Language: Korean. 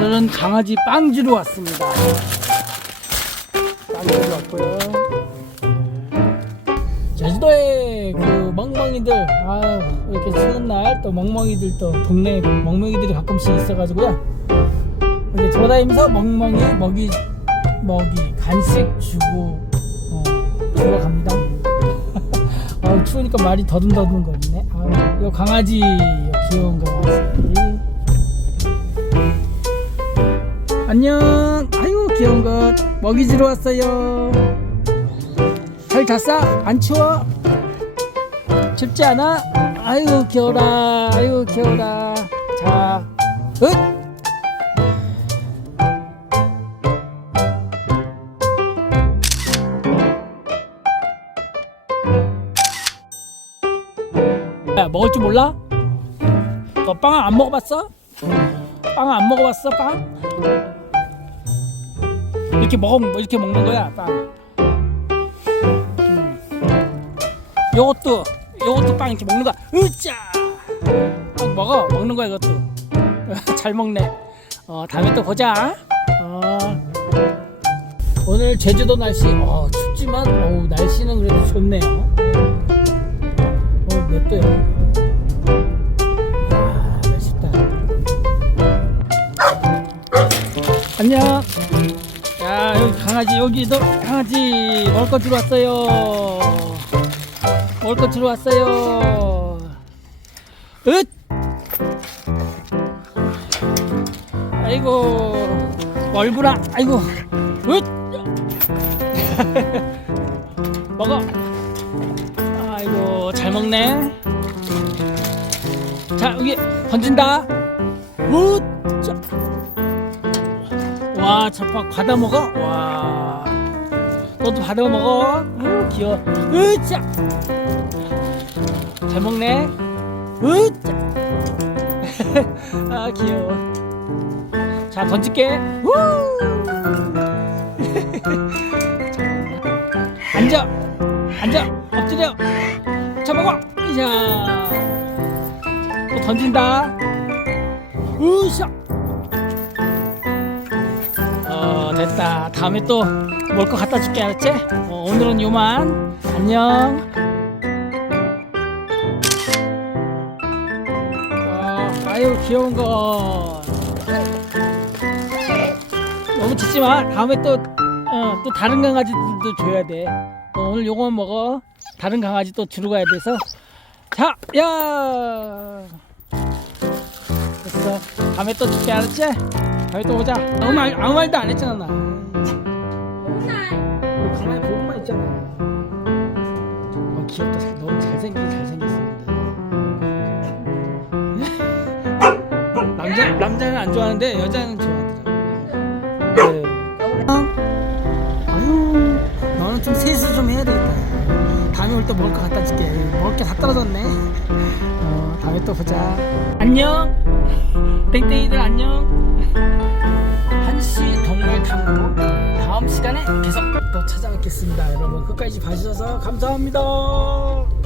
오늘은 강아지 빵주로 왔습니다. 빵주로 왔고요. 제주도에 그 멍멍이들 아 이렇게 추운 날 또 멍멍이들 또 동네 멍멍이들이 가끔씩 있어가지고요. 이렇게 돌아다니면서 멍멍이 먹이 먹이 간식 주고 어, 주러 갑니다. 아 추우니까 말이 더듬더듬 거리네. 아, 요 강아지 요 귀여운 강아지. 안녕. 아이고 귀여운 것. 먹이 주러 왔어요. 잘 잤어? 안 추워? 춥지 않아? 아이고 귀여워라. 아이고 귀여워라. 자, 으. 야, 먹을 줄 몰라? 너 빵 안 먹어봤어? 빵 안 먹어봤어? 빵? 이렇게 먹 이렇게 먹는 거야 빵. 음. 요것도 요것도 빵 이렇게 먹는 거야. 으짜. 빵 먹어 먹는 거야 이것도. 잘 먹네. 어 다음에 또 보자. 어. 오늘 제주도 날씨 어 춥지만 어우 날씨는 그래도 좋네요. 어 몇 도야? 강아지 여기도 강아지 먹을 거 주러 왔어요. 먹을 거 주러 왔어요. 으 아이고 얼굴아 아이고 으 먹어. 아이고 잘 먹네. 자 여기 던진다. 으짜 와, 저팍 받아 먹어? 와. 너도 받아 먹어? 아유, 귀여워. 으짜! 잘 먹네? 으짜! 아, 귀여워. 자, 던질게. 우! 앉아! 앉아! 엎드려! 자, 먹어! 이자! 또 던진다. 으쌰! 어 됐다. 다음에 또 뭘 거 갖다 줄게 알았지? 어, 오늘은 요만. 안녕. 어, 아유 귀여운 거. 너무 짖지 마. 다음에 또, 어, 또 다른 강아지들도 줘야 돼. 어, 오늘 요거만 먹어. 다른 강아지 또 주러 가야 돼서. 자, 야! 됐어. 다음에 또 줄게 알았지? 다음에 또 보자. 아무 말 아무 말도 안 했잖아 나 어 귀엽다 잘, 너무 잘생긴 잘생겼습니다. 남자 남자는 안 좋아하는데 여자는 좋아하더라고 네. 아유 너는 좀 세수 좀 해야 되겠다. 다음에 올 때 먹을 거 갖다 줄게. 먹을 게 다 떨어졌네. 어 다음에 또 보자. 안녕. 땡땡이들 안녕 계속 또 찾아뵙겠습니다. 여러분 끝까지 봐주셔서 감사합니다